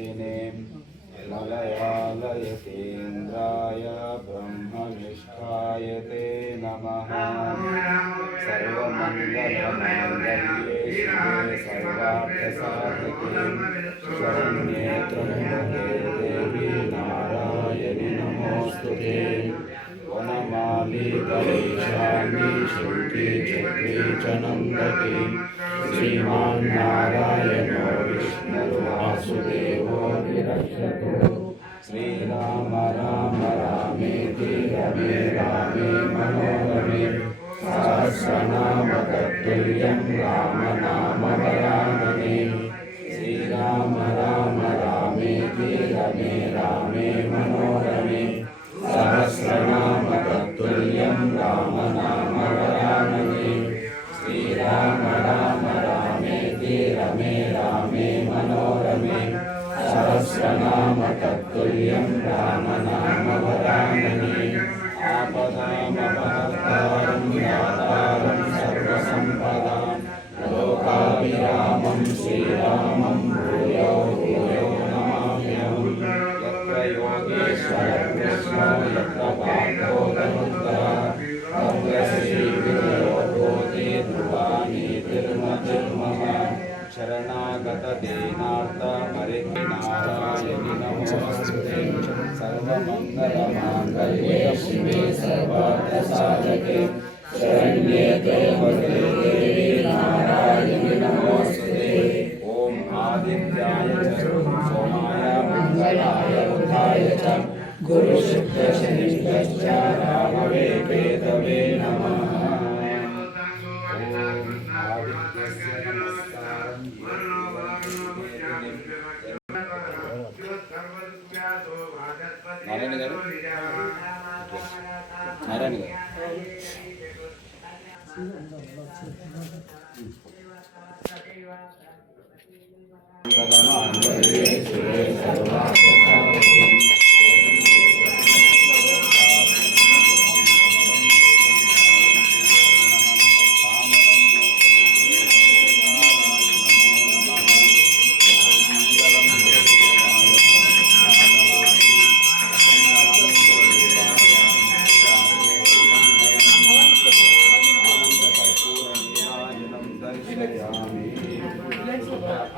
वासिने मलयालयतीन्द्राय ब्रह्मनिष्ठाय ते नमः। सर्वमङ्गलमाङ्गल्ये शिवे सर्वार्थसाधके शरण्ये त्र्यम्बके देवी नारायणि नमोऽस्तुते। वनमाली गणेशानि शुक्ति चक्रे च नन्दके श्रीमान् नारायणो विष्णुर्वासुदेवो विरक्षतु। श्रीराम राम रामेति रमे रामे मनोरमे सहस्रनाम तत्तुल्यं राम नाम वरानने। श्रीराम राम रामेति रमे रामे मनोरमे सहस्रनाम तत्तुल्यं राम नाम वरानने। श्रीराम राम रामेति रमे रामे मनोरमे सहस्रनाम तत्तुल्यं राम नाम वरानने। आपदामपहर्तारं दातारं सर्वसम्पदां लोकाभिरामं श्रीरामं भूयो भूयो नमाम्यहम्। यत्र योगेश्वरः कृष्णो यत्र पार्थो धनुर्धरः तत्र श्रीविजयो भूति ध्रुवानीतिर्मतिर्मम। शरणागतदीनार्तहरिनारायणि नमोऽस्तुते। सर्वमङ्गलमाङ्गल्ये शिवे सर्वार्थसाधके शरण्ये त्र्यम्बके देवी नारायणि नमोऽस्तुते। ॐ आदित्याय च सोमाय मङ्गलाय बुधाय च गुरुशुक्रशनिश्च राहवे केतवे नमः। నారాయణ గారు నారాయణ గారు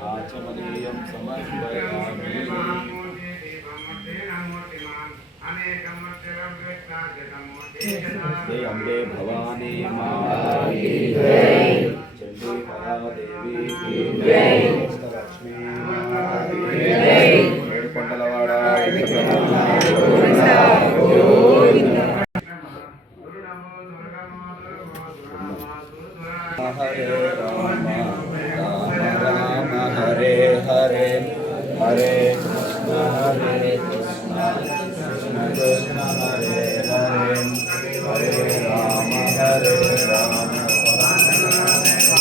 आचमनीयं समर्पयामि। हे अम्बे भवानी माता की जय। चंडीका देवी की जय। लक्ष्मी माता की जय। कोंडलवाड़ा हरे राम राम राम हरे हरे हरे कृष्ण कृष्ण कृष्ण हरे हरे हरे राम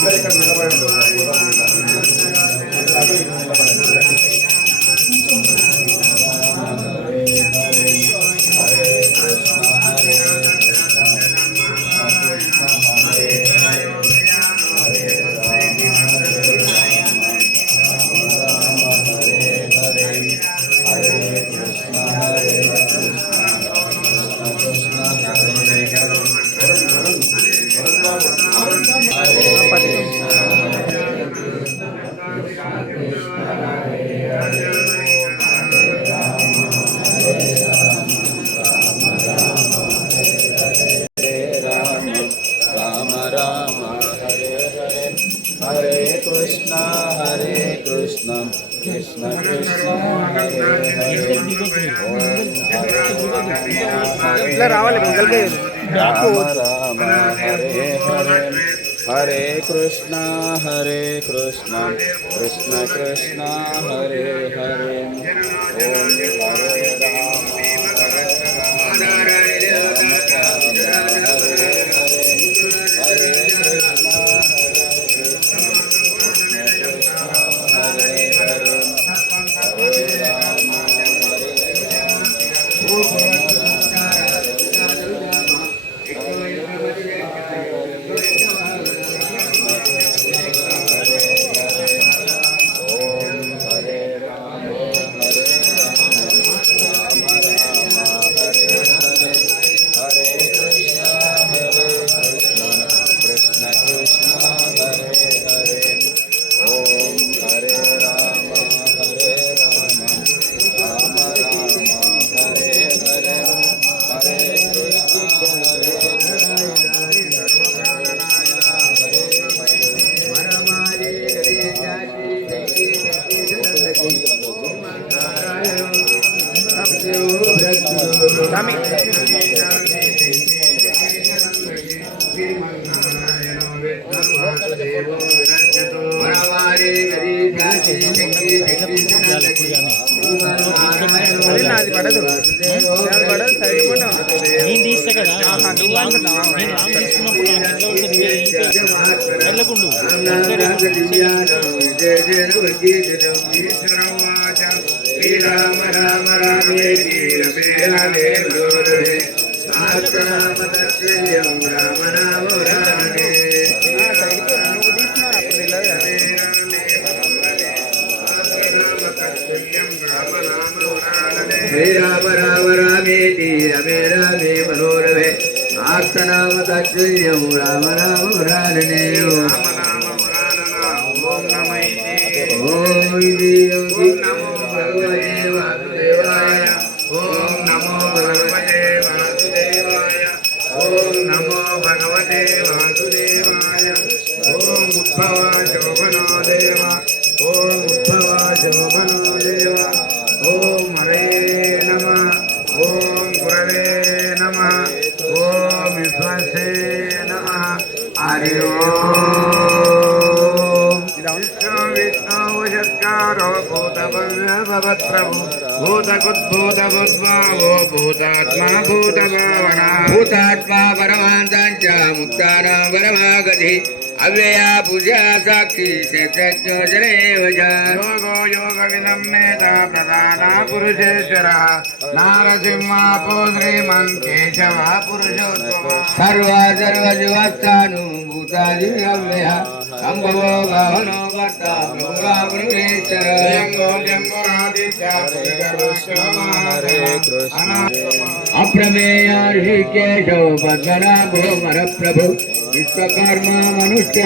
कृष्ण कृष्ण हरे हरे राम राम हरे हरे हरे कृष्ण कृष्ण कृष्ण हरे हरे ओम हरे राम हरे राम నాది పడదు సైడ్ నేను తీస్తా కదా నేను లాంగ్ తీసుకున్నప్పుడు నాకు ఎట్లా పడుతుంది వెళ్ళకుండు శ్రీరామ రామ రామేతి రమే రమే గోరే ఆత్మనామతత్వం రామ నామ రామే శ్రీరామ రామ రామేతి రమే రమే మనోరమే ఆత్మనామతత్వం రామ నామ రామే ఓం నమో భగవతే వాసుదేవాయ ఓం నమో భగవతే వాసుదేవాయ ఓం నమో భగవతే వాసుదేవాయ ఓం ఉద్భవ శోభనో దేవ ఓం ఉద్భవ శోభనో దేవ ఓం హరే నమః ఓం గురవే నమః ఓం విశ్వసే నమః హరి ఓం విష్ణుజత్కారో భూతభవ్యభవత్ప్రభు భూతకుద్భూతభూద్భావో భూతాత్మా భూతభావన భూతాత్మా పరమాంతంచ ముక్తానా పరమాగతి అవ్యయా పూజా సాక్షి క్షేత్రజ్ఞోజనేవ యోగో యోగ వినమ్మేత ప్రధాన పురుషేశ్వర నారసింహాపో శ్రీమన్ కేశవ పురుషోత్తమ సర్వ సర్వజీవస్థాను భూతాది అవ్యయ సంభవో గహనో కర్త ప్రభురా పురుషేశ్వర అప్రమేయ ఋషికేశో పద్మనాభో మర ప్రభు విశ్వకర్మ మనుష్య